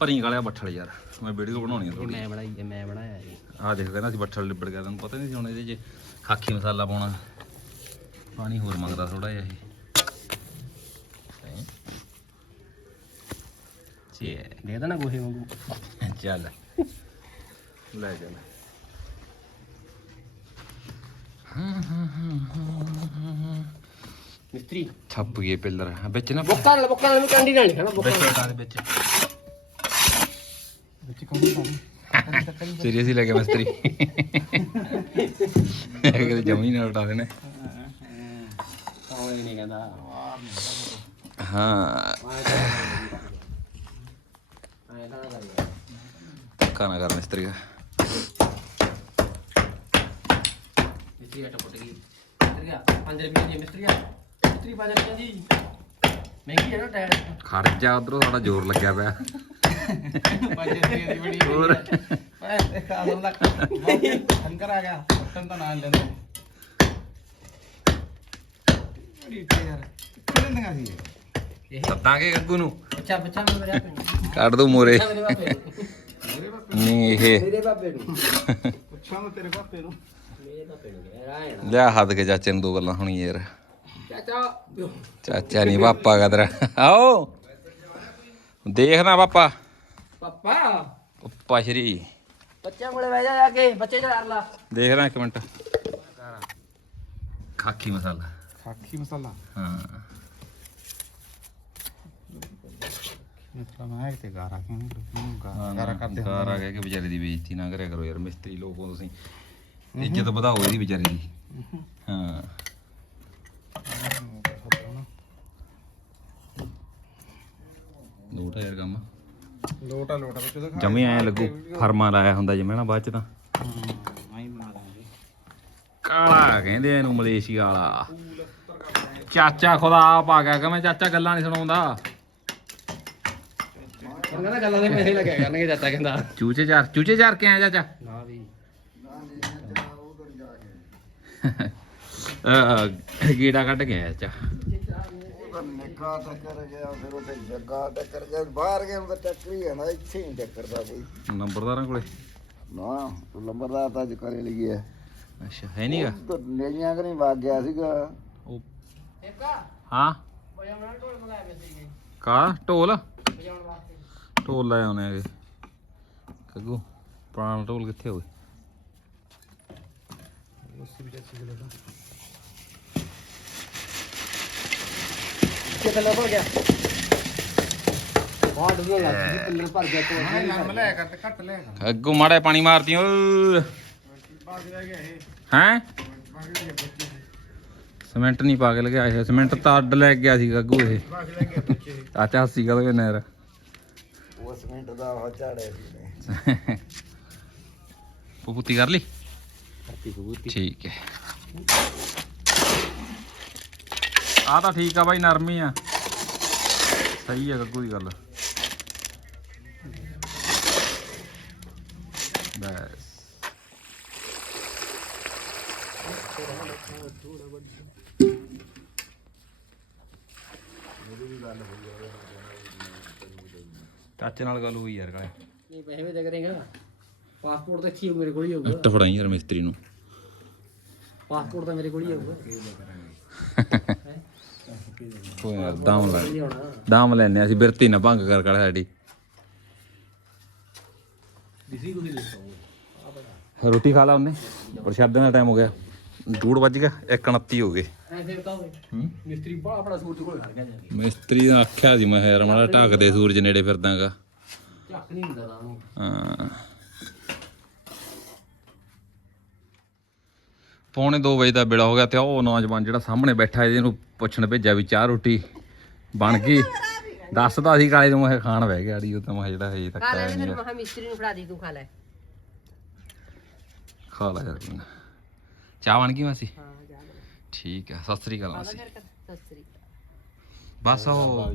ਭਰੀ ਗਾਲਿਆ ਬੱਠਲ ਯਾਰ। ਮੈਂ ਵੀਡੀਓ ਬਣਾਉਣੀ ਆ ਥੋੜੀ
ਮੈਂ ਬਣਾਈ ਇਹ ਮੈਂ ਬਣਾਇਆ ਜੀ।
ਆ ਦੇਖ ਕਹਿੰਦਾ ਸੀ ਬੱਠਲ ਲਿਬੜ ਗਿਆ ਤੈਨੂੰ ਪਤਾ ਨਹੀਂ ਸੀ ਹੁਣ ਇਹਦੇ 'ਚ ਖਾਕੀ ਮਸਾਲਾ ਪਾਉਣਾ। ਪਾਣੀ ਹੋਰ ਮੰਗਦਾ ਥੋੜਾ ਜਿਹਾ ਇਹ। ਹੈਂ? ਚੇ
ਦੇ ਦੇਣਾ ਗੋਹੇ ਵਾਂਗੂ।
ਚੱਲ। ਲੈ ਚੱਲ।
ਮਿਸਤਰੀ।
ਛੱਪ ਗਏ ਪਿੱਲਰ। ਵਿੱਚ ਨਾ
ਬੁੱਕਾ ਨਾਲ ਬੁੱਕਾ ਨਾਲ ਕੰਡੀ ਨਾਲ ਨਹੀਂ ਖਾਣਾ ਬੁੱਕਾ
ਵਿੱਚ ਹਟਾ ਦੇ ਵਿੱਚ
ਵਿੱਚ ਕੋਈ ਪਾਣੀ
ਸੀਰੀਅਸ ਹੀ ਲੱਗਿਆ ਮਿਸਤਰੀ ਅਗਰ ਜਮੀ ਦੇਣੇ
ਕੋਈ ਨਹੀਂ ਕਹਿੰਦਾ
ਹਾਂ
ਤਾਂ ਕਰੀ
ਮਿਸਤਰੀ ਦਾ
ਮਿਸਤਰੀ ਆਟਾ ਪੁੱਟ ਗਈ ਮਿਸਤਰੀ ਆ 5 ਰੁਪਏ ਦੀ ਮਿਸਤਰੀ ਆ ਮਿਸਤਰੀ 5 ਰੁਪਏ ਦੀ ਮਹਿੰਗੀ ਹੈ ਨਾ ਟਾਇਰ
ਖਰਚਾ ਉਧਰੋਂ ਸਾਡਾ ਜ਼ੋਰ ਲੱਗਿਆ ਪਿਆ
5 ਰੁਪਏ ਦੀ ਬੜੀ
ਹੋਰ।
ਓਏ ਖਾਸਮ ਦਾ ਅੰਕਰ ਆ ਗਿਆ। ਉੱਤਨ ਤਾਂ ਨਾਲ ਲੈਂਦੇ ਬੜੀ ਯਾਰ। ਕਿਹਨੇ ਦੰਗਾ ਸੀ ਇਹ?
ਇਹ?
ਸੱਦਾਂਗੇ ਗੱਗੂ ਨੂੰ।
ਬੱਚਾ ਬੱਚਾ ਮੇਰੇ ਬਾਪੇ ਨੂੰ
ਕੱਢ ਦੋ ਮੋਰੇ।
ਮੇਰੇ ਬਾਪੇ ਨੂੰ।
ਨਹੀਂ ਇਹ।
ਮੇਰੇ ਬਾਪੇ ਨੂੰ।
ਪੁੱਛਾਂ ਮੈਂ ਤੇਰੇ ਪਾਪੇ ਨੂੰ।
ਮੇਰੇ ਬਾਪੇ ਨੂੰ ਕਹਿ ਰਾਇਣਾ
ਲਿਆ ਹੱਦ ਕੇ ਚਾਚੇ ਨੂੰ ਦੋ ਗੱਲਾਂ ਹੋਣੀ ਯਾਰ।
ਚਾਚਾ।
ਚਾਚਾ ਨਹੀਂ ਪਾਪਾ ਕਦਰਾ। ਆਓ। ਦੇਖਣਾ ਪਾਪਾ।
ਪਾਪਾ।
ਪਪਾ ਸ਼੍ਰੀ
ਬੱਚਿਆਂ ਕੋਲੇ ਬਹਿ ਜਾ ਜਾ ਕੇ ਬੱਚੇ ਚਾਰ ਲਾ।
ਦੇਖਣਾ ਇੱਕ ਮਿੰਟ। ਖਾਕੀ ਮਸਾਲਾ।
ਖਾਕੀ ਮਸਾਲਾ?
ਹਾਂ।
ਮੈਂ ਤੇ ਗਾਰਾ ਕਿਉਂ ਗਾਰਾ ਕਰਦੇ
ਘਰ ਆ ਗਿਆ ਕਿ ਵਿਚਾਰੇ ਦੀ ਬੇਇੱਜ਼ਤੀ ਨਾ ਕਰਿਆ ਕਰੋ ਯਾਰ ਮਿਸਤਰੀ ਲੋਕੋ ਤੁਸੀਂ। ਇੱਜ਼ਤ ਵਧਾਓ ਇਹਦੀ ਵਿਚਾਰੇ ਦੀ। ਹਾਂ। ਲੋਟਾ ਯਾਰ ਕੰਮ।
ਲੋਟਾ ਲੋਟਾ ਵਿੱਚ ਉਹਦਾ
ਜਮੀ ਐ ਲੱਗੂ ਫਰਮਾ ਲਾਇਆ ਹੁੰਦਾ ਜਿਵੇਂ ਨਾ ਬਾਅਦ ਚ ਤਾਂ।
ਆਈ ਬਣਾ ਦਾਂਗੇ
ਕਾਲਾ ਕਹਿੰਦੇ ਇਹਨੂੰ ਮਲੇਸ਼ੀਆ ਵਾਲਾ। ਚਾਚਾ ਖੁਦਾ ਆਪ ਆ ਗਿਆ ਕਹਿੰਦਾ ਚਾਚਾ ਗੱਲਾਂ ਨਹੀਂ ਸੁਣਾਉਂਦਾ।
ਕਹਿੰਦਾ ਗੱਲਾਂ ਦੇ ਪੈਸੇ ਲੱਗਿਆ ਕਰਨਗੇ ਚਾਚਾ ਕਹਿੰਦਾ।
ਚੂਚੇ ਚਾਰ ਚੂਚੇ ਚਾਰ ਕੇ ਆਇਆ ਚਾਚਾ?
ਨਾ ਵੀ।
ਗੀੜਾ ਕੱਢ ਕੇ ਆਇਆ ਚਾਚਾ।
ਨਿੱਕਾ ਟੱਕਰ ਗਿਆ ਫਿਰ ਉੱਥੇ ਜੱਗਾ ਟੱਕਰ ਗਿਆ। ਬਾਹਰ ਗਿਆ ਤਾਂ ਟੱਕਰੀ ਹੈ ਨਾ ਇੱਥੇ ਹੀ ਟੱਕਰਦਾ ਕੋਈ।
ਨੰਬਰਦਾਰਾਂ ਕੋਲੇ?
ਨਾ ਤੂੰ ਲੰਬਰਦਾਰ ਤਾਂ ਅੱਜ ਕਰੇ ਲਈ ਹੈ
ਅੱਛਾ ਹੈ ਨਹੀਂਗਾ
ਤੂੰ ਨੇੜੀਆਂ ਕਿ ਨਹੀਂ ਵਗ ਗਿਆ ਸੀਗਾ।
ਉਹ
ਇੱਕਾ
ਹਾਂ? ਕਾ ਢੋਲ
ਬਜਾਉਣ ਵਾਸਤੇ।
ਢੋਲ ਲੈ ਆਉਣੇ ਹੈਗੇ। ਕੱਗੂ ਪੁਰਾਣਾ ਢੋਲ ਕਿੱਥੇ ਹੋਵੇ
ਕਿਤੇ ਲੱਭ ਗਿਆ ਬਹੁਤ ਡੁੱਬਣ ਲੱਗ ਗਈ ਪਿੱਲਰ ਭਰ ਗਿਆ ਤੋਂ
ਹਾਂ ਲੰਮ ਲੈ ਕਰ ਤੇ ਘੱਟ ਲੈ ਕਰ
ਅੱਗੂ ਮਾੜੇ ਪਾਣੀ ਮਾਰਦੀ ਓ
ਬਾਗ ਰਹਿ ਗਿਆ ਇਹ
ਹੈਂ
ਬਾਗ ਰਹਿ ਗਿਆ ਬੱਚੇ
ਸਿਮੈਂਟ ਨਹੀਂ ਪਾ ਕੇ ਲਗਿਆ ਇਹ ਸਿਮੈਂਟ ਤਾਂ ਅੱਡ ਆ ਤਾਂ ਠੀਕ ਆ ਬਾਈ ਨਰਮ ਹੀ ਆ। ਸਹੀ ਆ ਗੱਗੂ ਦੀ ਗੱਲ। ਬਸ। ਚਾਚੇ ਨਾਲ ਗੱਲ ਹੋਈ ਯਾਰ ਕਾਲੇ।
ਨਹੀਂ ਪੈਸੇ ਵੀ ਦੇ ਕਰੇਗਾ ਪਾਸਪੋਰਟ ਤਾਂ ਹੀ ਮੇਰੇ ਕੋਲ ਹੀ ਹੋਊਗਾ।
ਇੱਟ ਫੜਾਈ ਯਾਰ ਮਿਸਤਰੀ ਨੂੰ।
ਪਾਸਪੋਰਟ ਤਾਂ ਮੇਰੇ ਕੋਲ ਹੀ ਹੋਊਗਾ।
ਕੋਈ ਨਾ ਦਾਮ ਲੈ।
ਨਹੀਂ ਹੋਣਾ
ਦਾਮ ਲੈਨੇ ਅਸੀਂ ਬਿਰਤੀ ਨਾ ਭੰਗ ਕਰ ਕਰ ਸਾਡੀ।
ਦਿਸੀ ਕੋਈ ਲਿਖੋ
ਰੋਟੀ ਖਾ ਲਾ ਉਹਨੇ ਪ੍ਰਸ਼ਾਦੇ ਦਾ ਟਾਈਮ ਹੋ ਗਿਆ। ਡੂੜ ਵੱਜ ਗਿਆ 1:29 ਹੋ ਗਏ।
ਐ ਫਿਰ ਤਾਂ ਹੋਵੇ
ਹੂੰ?
ਮਿਸਤਰੀ ਬੜਾ ਬੜਾ ਸੂਰਜ ਕੋਲ ਖੜ ਗਿਆ
ਮਿਸਤਰੀ ਦਾ ਆਖਿਆ ਸੀ ਮੈਂ ਯਾਰ ਮਾੜਾ ਢੱਕਦੇ ਸੂਰਜ ਨੇੜੇ ਫਿਰਦਾਗਾ।
ਝੱਕ ਨਹੀਂ ਹੁੰਦਾ
ਹਾਂ। ਪੌਣੇ 2 ਵਜੇ ਦਾ ਵੇਲਾ ਹੋ ਗਿਆ ਤੇ ਉਹ ਨੌਜਵਾਨ ਜਿਹੜਾ ਸਾਹਮਣੇ ਬੈਠਾ ਇਹਨੂੰ ਪੁੱਛਣ ਭੇਜਿਆ ਵੀ ਚਾਹ ਰੋਟੀ ਬਣ ਗਈ। ਦੱਸਦਾ ਸੀ ਕਾਲੇ ਨੂੰ ਇਹ ਖਾਣ ਬਹਿ ਗਿਆ ਅੜੀ ਉਹ ਤਾਂ ਮੈਂ ਜਿਹੜਾ ਹਜੇ ਤੱਕ ਆਇਆ ਨਹੀਂ
ਮਹਾ ਮਿਸਤਰੀ ਨੂੰ ਫੜਾ ਦੀ ਤੂੰ ਖਾ ਲੈ।
ਖਾ ਲਾ ਯਾਰ ਨਾ। ਚਾਹ ਬਣ ਗਈ ਮਾਸੀ? ਠੀਕ ਹੈ ਸਤਿ ਸ੍ਰੀ ਅਕਾਲ ਮਾਸੀ।
ਸਤਿ ਸ੍ਰੀ
ਬਸ ਉਹ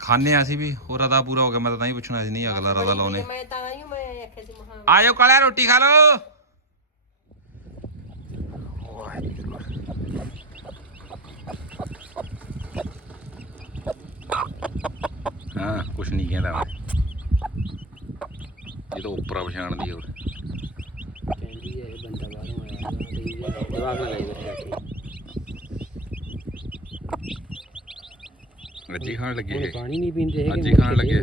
ਖਾਣੇ ਆ ਸੀ ਵੀ ਹੋਰ ਰਦਾ ਪੂਰਾ ਹੋ ਗਿਆ ਮੈਂ ਤਾਂ ਤਾਂ ਹੀ ਪੁੱਛਣਾ ਸੀ ਨਹੀਂ ਅਗਲਾ ਰਦਾ ਲਾਉਨੇ
ਮੈਂ ਤਾਂ ਆਈ ਹੂੰ, ਮੈਂ ਆਖਿਆ ਸੀ ਮਹਾ
ਆਇਓ ਕਾਲਿਆ ਰੋਟੀ ਖਾ ਲਓ। ਹਾਂ ਕੁਛ ਨਹੀਂ ਕਹਿੰਦਾ ਮੈਂ। ਇਹ ਤਾਂ ਉੱਪਰ ਪਛਾਣ ਦੀ ਹੋਰ
ਕਹਿੰਦੀ ਹੈ ਇਹ ਬੰਦਾ ਬਾਹਰੋਂ ਆਇਆ ਤੇ ਇਹ ਜਵਾਬ ਨਾ ਲਈ ਬੈਠੇ
ਅੱਜ ਹੀ ਖਾਣ ਲੱਗੇ
ਹੁਣ
ਇਹ।
ਪਾਣੀ ਨਹੀਂ ਪੀਂਦੇ ਹੈਗੇ ਮੁੜ
ਖਾਣ ਲੱਗੇ।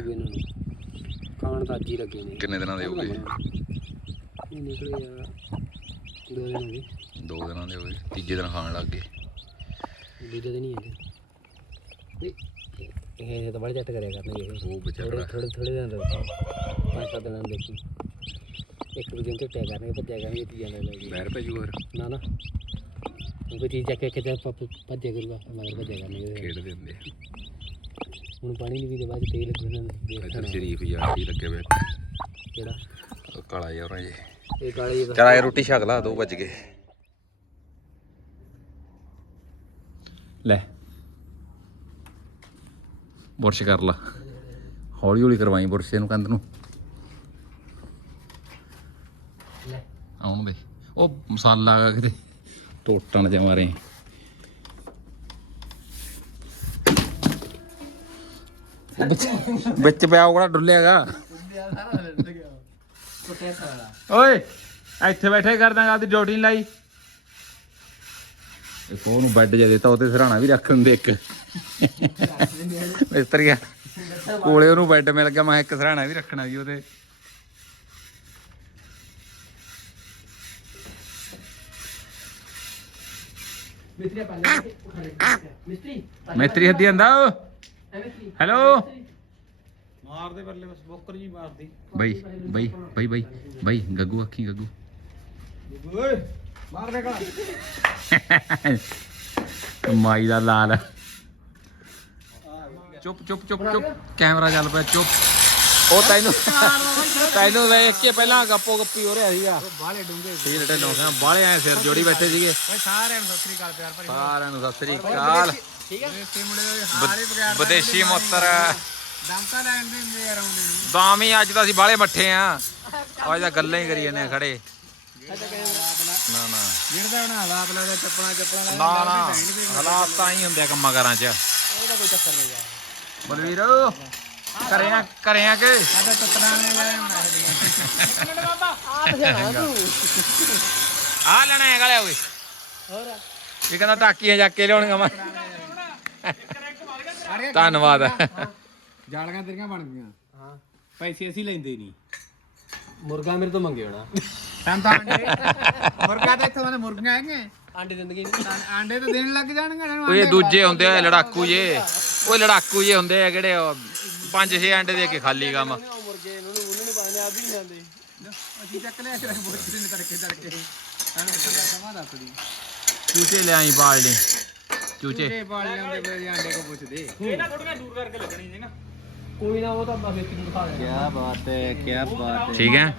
ਖਾਣ ਤਾਂ ਅੱਜ ਹੀ ਲੱਗੇ ਨੇ।
ਕਿੰਨੇ ਦਿਨਾਂ ਦੇ ਹੋ ਗਏ?
ਇਹ ਨਿਕਲੇ ਆ ਦੋ ਦਿਨ ਹੋ ਗਏ।
ਦੋ ਦਿਨਾਂ ਦੇ ਹੋ ਗਏ ਤੀਜੇ ਦਿਨ ਖਾਣ ਲੱਗ ਗਏ।
ਦੂਜੇ ਦਿਨ ਹੀ ਆਏ ਤੇ ਇਹ ਤਾਂ ਬੜੇ ਝੱਟ ਕਰਿਆ ਕਰਨਗੇ। ਇਹ
ਉਹ
ਥੋੜੇ
ਵਿਚਾਰਾ
ਥੋੜੇ ਥੋੜੇ ਦਿਨ ਰੁਕ ਪੰਜ ਸੱਤ ਦਿਨਾਂ ਨੂੰ ਦੇਖੀ ਇੱਕ ਦੂਜੇ ਨੂੰ ਝੱਟਿਆ ਕਰਨਗੇ ਭੱਜਿਆ ਕਰਨਗੇ ਤੀਜਾ ਲੈ ਲੈ
ਬਹਿਰ ਪੈ ਜੂ ਹੋਰ।
ਨਾ ਨਾ। ਉਹ ਕੋਈ ਚੀਜ਼ ਚੱਕ ਕੇ ਕਿਤੇ ਪੱਪ ਭੱਜਿਆ ਕਰੂਗਾ ਮਗਰ ਭੱਜਿਆ ਕਰਨਗੇ
ਖੇਡਦੇ ਹੁੰਦੇ
ਹੁਣ ਪਾਣੀ ਨਹੀਂ ਪੀਦੇ ਬਾਅਦ ਚ ਤੇਲ ਲੱਗਣਾ
ਇੱਧਰ
ਦੇਖਣਾ
ਸ਼ਰੀਫ ਯਾਰ ਹੀ ਲੱਗੇ ਵੇ।
ਕਿਹੜਾ?
ਕਾਲਾ ਉਹਨਾਂ ਜੇ।
ਇਹ ਕਾਲੀ
ਚਲ ਆਏ ਰੋਟੀ ਛਕ ਲਾ 2 ਵੱਜ ਗਏ। ਲੈ। ਬੁਰਸ਼ ਕਰ ਲਾ। ਹੌਲੀ ਹੌਲੀ ਕਰਵਾਈ ਬੁਰਸ਼ ਇਹਨੂੰ ਕੰਧ ਨੂੰ।
ਲੈ।
ਆਉਣ ਦੇ। ਉਹ ਮਸਾਲਾ ਕਿਤੇ ਟੋਟਣ ਜਿਹਾ ਮਾਰੇ ਵਿੱਚ ਵਿੱਚ ਪਿਆ ਉਹ ਕਿਹੜਾ ਡੁੱਲਿਆਗਾ ਓਏ ਇੱਥੇ ਬੈਠੇ ਕਰਦਾਂਗਾ ਆਪਦੀ ਡਿਊਟੀ ਨਹੀਂ ਲਾਈ। ਇੱਕ ਉਹਨੂੰ ਬੈੱਡ ਜਿਹਾ ਦਿੱਤਾ ਉਹਤੇ ਸਰਾਣਾ ਵੀ ਰੱਖ ਦਿੰਦੇ ਇੱਕ। ਮਿਸਤਰੀਆ। ਕੋਲੇ ਉਹਨੂੰ ਬੈੱਡ ਮਿਲ ਗਿਆ ਮੈਂ ਕਿਹਾ ਇੱਕ ਸਰਾਣਾ ਵੀ ਰੱਖਣਾ ਵੀ ਉਹਦੇ।
ਮਿਸਤਰੀ ਪਾਲੇ ਮਿਸਤਰੀ
ਮਿਸਤਰੀ ਹੱਦੀ ਆਂਦਾ
ਮਿਸਤਰੀ
ਹੈਲੋ?
ਮਾਰਦੇ ਪਰਲੇ ਬਸ ਬੋਕਰ ਜੀ ਮਾਰਦੀ।
ਬਈ ਬਈ ਬਈ ਬਈ ਬਈ ਗੱਗੂ ਅੱਖੀ ਗੱਗੂ।
ਓਏ ਮਾਰ ਦੇ ਕਲਾ
ਮਾਈ ਦਾ ਲਾਲ। ਚੁੱਪ ਚੁੱਪ ਚੁੱਪ ਚੁੱਪ। ਕੈਮਰਾ ਚੱਲ ਪਿਆ ਚੁੱਪ। ਉਹ ਤੈਨੂੰ ਤੈਨੂੰ ਵੇਖ ਕੇ ਪਹਿਲਾਂ ਗੱਪੋ ਗੱਪੀ ਹੋ ਰਿਹਾ ਸੀਗਾ।
ਬਾਲੇ ਡੂੰਗੇ
ਠੀਕ ਢੇ ਲੋਕਾਂ ਬਾਲੇ ਐ ਸਿਰ ਜੋੜੀ ਬੈਠੇ ਸੀਗੇ।
ਓਏ ਸਾਰਿਆਂ ਨੂੰ ਸਤਿ ਸ੍ਰੀ ਅਕਾਲ ਪਿਆਰ ਭਰੀ।
ਸਾਰਿਆਂ ਨੂੰ ਸਤਿ ਸ੍ਰੀ ਅਕਾਲ।
ਠੀਕ ਹੈ ਦੇਸੀ ਮੁੰਡੇ ਦੇ ਹਾਰੇ ਬਗੈਰ
ਵਿਦੇਸ਼ੀ ਮੁੱਤਰ।
ਦਮਤਾ ਲੈਣ ਦੇ ਆਉਂਦੇ ਨੂੰ।
ਦਾਮੀ ਅੱਜ ਤਾਂ ਅਸੀਂ ਬਾਲੇ ਮੱਠੇ ਆ। ਅੱਜ ਤਾਂ ਗੱਲਾਂ ਹੀ ਕਰੀ ਜਾਂਦੇ ਆ ਖੜੇ। ਨਾ ਨਾ।
ਜਿਹੜਾ ਬਣਾ ਲਾ ਆਪਣਾ ਦਾ ਚੱਪਣਾ ਚੱਪਣਾ
ਨਾ। ਨਾ। ਹਾਲਾਤ ਤਾਂ ਹੀ ਹੁੰਦੇ ਆ ਕੰਮਾਂ ਕਾਰਾਂ 'ਚ।
ਉਹਦਾ ਕੋਈ ਚੱਕਰ ਨਹੀਂ ਗਾ
ਬਲਵੀਰ ਕਰਿਆ ਕਰਿਆ ਕਿ।
ਸਾਡਾ ਚੱਪਣਾ ਨੇ ਲੈ
ਆਪ ਜਾਣਾ ਤੂੰ
ਆ ਲੈਣਾ ਹੈ ਗਲਿਆ ਓਏ।
ਹੋਰ?
ਇਹ ਕਹਿੰਦਾ ਟਾਕੀਆਂ ਜਾ ਕੇ ਲਿਆਉਣੀਆਂ ਮੈਂ। ਧੰਨਵਾਦ।
ਜਾਲੀਆਂ ਤੇਰੀਆਂ ਬਣ ਗਈਆਂ।
ਹਾਂ।
ਪੈਸੇ ਅਸੀਂ ਲੈਂਦੇ ਨਹੀਂ।
ਮੁਰਗਾ ਮੇਰੇ ਤੋਂ ਮੰਗੇ ਹੋਣਾ
ਤਾਂ ਆਂਡੇ ਮੁਰਗਾ ਤਾਂ ਇੱਥੋਂ ਮੈਂ ਮੁਰਗੀਆਂ ਹੈਗੀਆਂ।
ਆਂਡੇ ਜ਼ਿੰਦਗੀ ਨਹੀਂ?
ਆਂਡੇ ਤਾਂ ਦੇਣ ਲੱਗ ਜਾਣਗੇ ਇਹਨਾਂ ਨੂੰ
ਓਏ
ਆਂਡੇ
ਦੂਜੇ ਹੁੰਦੇ ਆ ਲੜਾਕੂ ਜੇ। ਓਏ ਲੜਾਕੂ ਜੇ ਹੁੰਦੇ ਆ ਕਿਹੜੇ ਉਹ ਪੰਜ ਛੇ ਅੰਡੇ ਦੇ ਕੇ ਖਾਲੀ ਕੰਮ।
ਉਹ ਮੁਰਗੇ ਨੂੰ ਉਹਨੂੰ ਪਾਣੇ ਨਹੀਂ
ਅਸੀਂ ਚੱਕ ਲਿਆ ਬੋਤਲ ਨੇ ਤੜਕੇ ਤੜਕੇ। ਸਾਨੂੰ ਪਤਾ ਸਮਾਂ ਦੱਸ ਦੀ।
ਚੂਚੇ ਲਿਆਈ ਬਾਲ ਲਈ। ਚੂਚੇ।
ਇਹ ਬਾਲ ਜਾਂਦੇ ਕੋਈ ਆਂਡੇ ਕੋ ਪੁੱਛਦੇ।
ਕੋਈ ਨਾ ਉਹ ਤਾਂ ਬਸ ਇੱਕ ਨੂੰ ਦਿਖਾ ਦੇਣਾ ਕੀ ਬਾਤ ਹੈ ਕੀ ਬਾਤ
ਠੀਕ ਹੈ।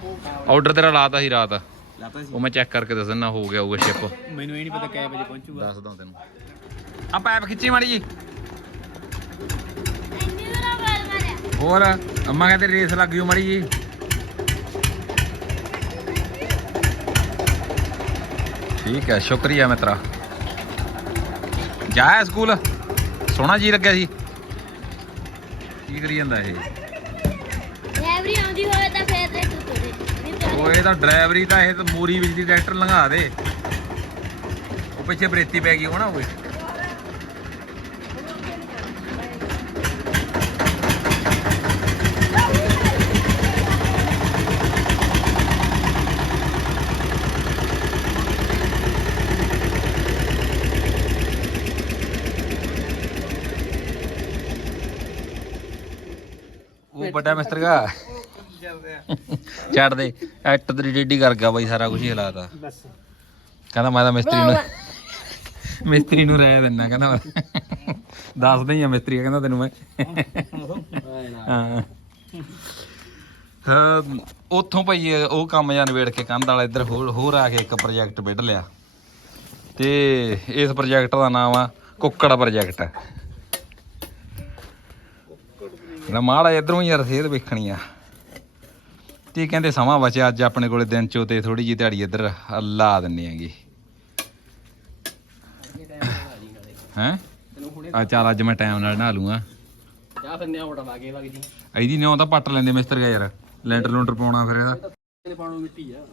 ਆਰਡਰ ਤੇਰਾ ਲਾਤਾ ਸੀ ਰਾਤ।
ਲਾਤਾ
ਉਹ ਮੈਂ ਚੈੱਕ ਕਰਕੇ ਦੱਸ ਦਿੰਦਾ ਹੋ ਗਿਆ ਹੋਊਗਾ ਸ਼ਿਪ
ਮੈਨੂੰ ਇਹ ਨਹੀਂ ਪਤਾ ਕਿੰਨੇ ਵਜੇ ਪਹੁੰਚੂਗਾ।
ਦੱਸਦਾ ਤੈਨੂੰ। ਆ ਪੈਪ ਖਿੱਚੀ ਮਾੜੀ ਜੀ ਹੋਰ ਅੰਮਾ ਕਹਿੰਦੇ ਰੇਸ ਲੱਗ ਜੂ ਮਾੜੀ ਜੀ ਠੀਕ ਹੈ ਸ਼ੁਕਰੀਆ ਮਿੱਤਰਾ। ਜਾਇਆ ਸਕੂਲ। ਸੋਹਣਾ ਜੀ ਲੱਗਿਆ ਸੀ। ਕੀ ਕਰੀ ਜਾਂਦਾ ਇਹ?
ਨਹੀਂ ਤਾਂ
ਇਹ ਤਾਂ ਡਰਾਈਵਰੀ ਤਾਂ ਇਹ ਤਾਂ ਮੂਰੀ ਵਿੱਚ ਦੀ ਟਰੈਕਟਰ ਲੰਘਾ ਦੇ। ਉਹ ਪਿੱਛੇ ਬਰੇਤੀ ਪੈ ਗਈ ਹੋਣਾ ਓਏ ਉਹ ਵੱਡਾ ਮਿਸਤਰ ਦਾ ਛੱਡ ਦੇ ਐਟ ਤੇਰੀ ਡੇਡੀ ਕਰ ਗਿਆ ਬਾਈ ਸਾਰਾ ਕੁਝ ਹੀ ਹਲਾਤਾ
ਬਸ।
ਕਹਿੰਦਾ ਮੈਂ ਤਾਂ ਮਿਸਤਰੀ ਨੂੰ ਮਿਸਤਰੀ ਨੂੰ ਰਹਿ ਦਿੰਨਾ ਕਹਿੰਦਾ ਮੈਂ। ਦੱਸਦਾ ਹੀ ਆ ਮਿਸਤਰੀ ਕਹਿੰਦਾ ਤੈਨੂੰ ਮੈਂ। ਹਾਂ। ਉੱਥੋਂ ਭਾਈ ਉਹ ਕੰਮ ਜਾਂ ਨਿਬੇੜ ਕੇ ਕੰਧ ਵਾਲਾ ਇੱਧਰ ਹੋਰ ਹੋਰ ਆ ਕੇ ਇੱਕ ਪ੍ਰੋਜੈਕਟ ਵਿੱਢ ਲਿਆ। ਤੇ ਇਸ ਪ੍ਰੋਜੈਕਟ ਦਾ ਨਾਮ ਆ ਕੁੱਕੜ ਪ੍ਰੋਜੈਕਟ ਨਾ ਮਾੜਾ ਇਧਰੋਂ ਯਾਰ ਸੇਧ ਵੇਖਣੀ ਆ। ਤੇ ਕਹਿੰਦੇ ਸਮਾਂ ਬਚਿਆ ਅੱਜ ਆਪਣੇ ਕੋਲੇ ਦਿਨ ਚੋਂ ਤੇ ਥੋੜੀ ਜਿਹੀ ਦਿਹਾੜੀ ਇੱਧਰ ਲਾ ਦਿੰਨੇ ਆਂਗੇ ਹੈਂ? ਆ ਚੱਲ ਅੱਜ ਮੈਂ ਟਾਈਮ ਨਾਲ ਨਹਾ ਲੂੰਗਾ।
ਜਾ ਫਿਰ ਨਿਆ ਮੋਟਾ ਵਾਗੇ ਵਗ ਜੀ।
ਇਹਦੀ ਨਿਉ ਤਾਂ ਪੱਟ ਲੈਂਦੇ ਮਿਸਤਰ ਗਾ ਯਾਰ। ਲੈਂਟਰ ਲੂੰਟਰ ਪਾਉਣਾ ਫਿਰ ਇਹਦਾ।
ਇਹਨੇ ਪਾਣੋ ਮਿੱਟੀ ਆ।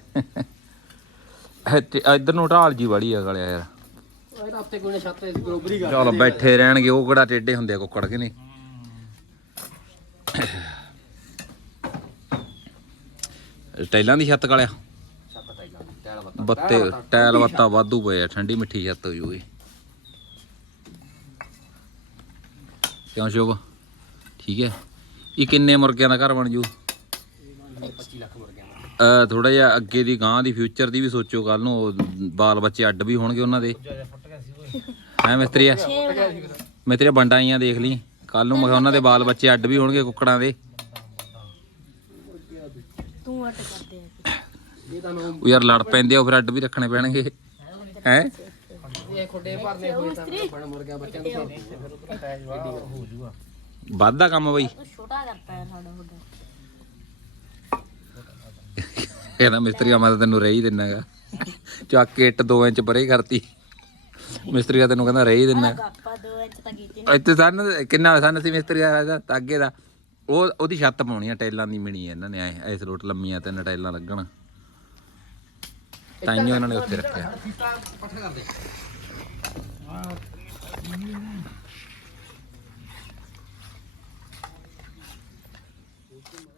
ਇੱਥੇ- ਇੱਧਰ ਨੂੰ ਢਾਲ ਜੀ ਬੜੀ ਆ ਗਲਿਆ ਯਾਰ।
ਇਹ ਤਾਂ ਉੱਤੇ ਕੋਈ ਨੇ ਛੱਤ ਇਸ ਬਰੋਬਰੀ ਕਰ
ਚਲ ਬੈਠੇ ਰਹਿਣਗੇ ਉਹ ਕਿਹੜਾ ਟੇਡੇ ਹੁੰਦੇ ਆ ਕੁੱਕੜ ਕੇ ਨਹੀਂ। ਟੈਲਾਂ ਦੀ ਛੱਤ ਕਾਲਿਆ।
ਛੱਤ ਟਾਈਲਾਂ ਦੀ ਟੈਲ ਬੱਤਾ
ਬੱਤੇ ਟੈਲ ਵੱਤਾ ਵਾਧੂ ਪਏ ਆ ਠੰਡੀ ਮਿੱਠੀ ਛੱਤ ਹੋ ਜੂਗੀ ਕਿਉਂ ਸ਼ੁਭ? ਠੀਕ ਹੈ। ਇਹ ਕਿੰਨੇ ਮੁਰਗਿਆਂ ਦਾ ਘਰ ਬਣ ਜੂ?
25 ਲੱਖ ਮੁਰਗਿਆਂ ਦਾ
ਥੋੜਾ ਜਿਹਾ ਅੱਗੇ ਦੀ ਗਾਂ ਦੀ ਫਿਊਚਰ ਦੀ ਵੀ ਸੋਚੋ ਕੱਲ ਨੂੰ ਉਹ ਬਾਲ ਬੱਚੇ ਅੱਡ ਵੀ ਹੋਣਗੇ ਉਹਨਾਂ ਦੇ। ਹੈ ਮਿਸਤਰੀਆ? ਮਿਸਤਰੀਆ ਬੰਡਾਂ ਆਈਆਂ ਦੇਖ ਲਈ। ਕੱਲ ਨੂੰ ਮੈਂ ਕਿਹਾ ਉਹਨਾਂ ਦੇ ਬਾਲ ਬੱਚੇ ਅੱਡ ਵੀ ਹੋਣਗੇ ਕੁੱਕੜਾਂ ਦੇ।
ਕਰਦੇ ਆ
ਉਹ ਯਾਰ ਲੜ ਪੈਂਦੇ ਆ ਉਹ ਫਿਰ ਅੱਡ ਵੀ ਰੱਖਣੇ ਪੈਣਗੇ। ਹੈ? ਵੱਧਦਾ ਕੰਮ ਬਈ।
ਉਹ ਛੋਟਾ ਕਰਤਾ ਹੈ ਸਾਡਾ ਵੱਡਾ
ਇਹਦਾ ਮਿਸਤਰੀਆ ਮੈਂ ਤਾਂ ਤੈਨੂੰ ਰਹੀ ਦਿੰਨਾਗਾ। ਚੱਕ ਕੇ ਇੱਟ 2 ਇੰਚ ਪਰੇ ਕਰਤੀ। ਮਿਸਤਰੀਆ ਤੈਨੂੰ ਕਹਿੰਦਾ ਰਹੀ ਦਿੰਨਾ।
ਆਪਾਂ 2 ਇੰਚ ਤਾਂ ਕੀਤੇ
ਇੱਥੇ ਸਨ ਕਿੰਨਾ ਸਨ ਸੀ ਮਿਸਤਰੀ ਦਾ ਤਾਗੇ ਦਾ। ਉਹ ਉਹਦੀ ਛੱਤ ਪਾਉਣੀ ਆ ਟਾਈਲਾਂ ਦੀ ਮਿਣੀ ਆ ਇਹਨਾਂ ਨੇ ਐ ਇਸ ਰੋਟ ਲੰਮੀਆਂ ਤਿੰਨ ਟਾਈਲਾਂ ਲੱਗਣ। ਤਾਈਓ ਇਹਨਾਂ ਨੇ ਉੱਤੇ ਰੱਖਿਆ। ਹਾਂ।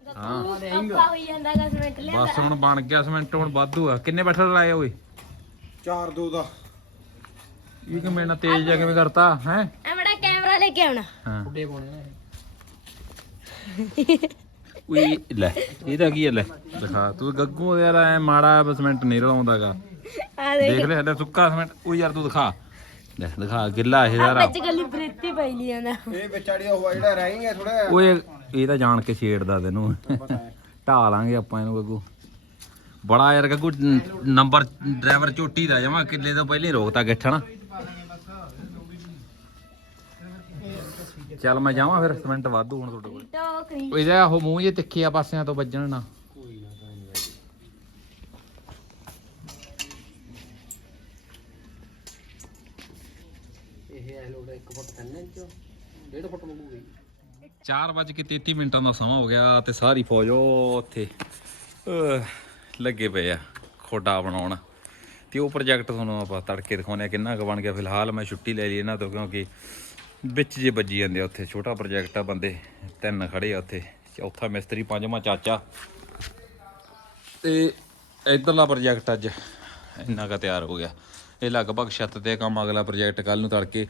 ਆਪਾਂ ਹੋਈ ਜਾਂਦਾ ਗਾ ਸਿਮੈਂਟ ਲਿਆ
ਬਸ ਹੁਣ ਬਣ ਗਿਆ ਸਿਮੈਂਟ ਹੁਣ ਵਾਧੂ ਆ। ਕਿੰਨੇ ਬੈਠਲ ਲਾਏ ਓਏ?
4 2 ਦਾ।
ਇਹ ਕਿ ਮੇਰੇ ਨਾਲ ਤੇਜ਼ ਜਾ ਕਿਵੇਂ ਕਰਤਾ ਹੈ?
ਐ ਬੜਾ ਕੈਮਰਾ ਲੈ ਕੇ ਆਉਣਾ।
ਹਾਂ।
ਖੋਡੇ ਪਾਉਣੇ ਨੇ *laughs*
ਉਈ ਲੈ ਇਹਦਾ ਕੀ ਹੈ ਲੈ? ਦਿਖਾ ਤੂੰ ਗੱਗੂ ਯਾਰ ਐ ਮਾੜਾ ਸਿਮੈਂਟ ਨਹੀਂ ਰਲਾਉਂਦਾਗਾ।
ਆ
ਦੇਖ। ਲੈ ਲੈ ਸੁੱਕਾ ਸਿਮੈਂਟ ਉਹ ਯਾਰ ਤੂੰ ਦਿਖਾ। ਲੈ ਦਿਖਾ ਗਿੱਲਾ ਇਹ ਸਾਰਾ।
ਵਿੱਚ ਗੱਲੀ ਬ੍ਰਿਤੀ ਪਈ ਨਹੀਂ ਜਾਂਦਾ
ਇਹ ਵਿਚਾੜੀ ਉਹ ਜਿਹੜਾ ਰਹਿ ਗਿਆ ਥੋੜਾ
ਓਏ ਇਹ ਤਾਂ ਜਾਣ ਕੇ ਛੇੜਦਾ ਤੈਨੂੰ। ਢਾ ਲਾਂਗੇ ਆਪਾਂ ਇਹਨੂੰ ਗੱਗੂ। ਬੜਾ ਯਾਰ ਗੱਗੂ ਨੰਬਰ ਡਰਾਈਵਰ ਝੋਟੀ ਦਾ ਜਮਾ ਕਿੱਲੇ ਤੋਂ ਪਹਿਲੇ ਰੋਕਤਾ ਗਿੱਠ ਨਾ ਚੱਲ ਮੈਂ ਜਾਵਾਂ ਫਿਰ ਸਿਮੈਂਟ ਵਾਧੂ ਹੁਣ ਤੁਹਾਡੇ ਕੋਲ।
ਟੋਕਰੀ
ਉਹ ਇਹਦਾ ਉਹ ਮੂੰਹ ਜੇ ਤਿੱਖੇ ਆ ਪਾਸਿਆਂ ਤੋਂ ਵੱਜਣ ਨਾ।
ਇਹ ਐ ਲੋੜ 1 ਫੁੱਟ 3 ਇੰਚ। 1.5 ਫੁੱਟ ਮੰਗੂਗੀ।
4:33 ਮਿੰਟਾਂ ਦਾ ਸਮਾਂ ਹੋ ਗਿਆ ਤੇ ਸਾਰੀ ਫੌਜ ਉਹ ਉੱਥੇ ਅਹ, ਲੱਗੇ ਪਏ ਆ ਖੋਡਾ ਬਣਾਉਣ। ਤੇ ਉਹ ਪ੍ਰੋਜੈਕਟ ਤੁਹਾਨੂੰ ਆਪਾਂ ਤੜਕੇ ਦਿਖਾਉਂਦੇ ਆ ਕਿੰਨਾ ਕੁ ਬਣ ਗਿਆ। ਫਿਲਹਾਲ ਮੈਂ ਛੁੱਟੀ ਲੈ ਲਈ ਇਹਨਾਂ ਤੋਂ ਕਿਉਂਕਿ ਵਿੱਚ ਜੇ ਵੱਜੀ ਜਾਂਦੇ ਆ ਉੱਥੇ, ਛੋਟਾ ਪ੍ਰੋਜੈਕਟ ਆ ਬੰਦੇ, ਤਿੰਨ ਖੜੇ ਆ ਉੱਥੇ, ਚੌਥਾ ਮਿਸਤਰੀ, ਪੰਜਵਾਂ ਚਾਚਾ। ਤੇ ਇਧਰਲਾ ਪ੍ਰੋਜੈਕਟ ਅੱਜ ਇੰਨਾ ਕੁ ਤਿਆਰ ਹੋ ਗਿਆ। ਇਹ ਲਗਭਗ ਛੱਤ ਤੇ ਕੰਮ, ਅਗਲਾ ਪ੍ਰੋਜੈਕਟ ਕੱਲ ਨੂੰ ਤੜਕੇ।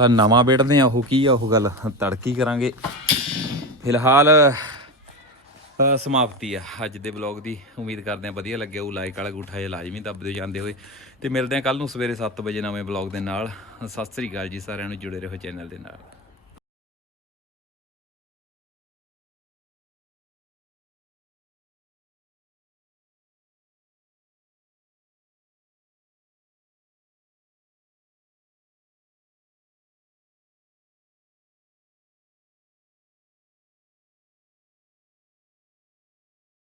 ਹਾਂ ਨਵਾਂ ਵੇੜਦੇ ਆ, ਉਹ ਕੀ ਆ, ਉਹ ਗੱਲ ਤੜਕੀ ਕਰਾਂਗੇ। ਫਿਲਹਾਲ ਸਮਾਪਤੀ ਆ ਅੱਜ ਦੇ ਬਲੌਗ ਦੀ। ਉਮੀਦ ਕਰਦੇ ਆ ਵਧੀਆ ਲੱਗਿਆ ਉਹ ਲਾਈਕ ਵਾਲਾ ਅੰਗੂਠਾ ਜਿਹਾ ਲਾਜ਼ਮੀ ਦੱਬ ਦਿਓ ਜਾਂਦੇ ਹੋਏ। ਤੇ ਮਿਲਦੇ ਆ ਕੱਲ ਨੂੰ ਸਵੇਰੇ 7 ਵਜੇ ਨਵੇਂ ਬਲੌਗ ਦੇ ਨਾਲ। ਸਤਿ ਸ੍ਰੀ ਅਕਾਲ ਜੀ ਸਾਰਿਆਂ ਨੂੰ। ਜੁੜੇ ਰਹੋ ਚੈਨਲ ਦੇ ਨਾਲ।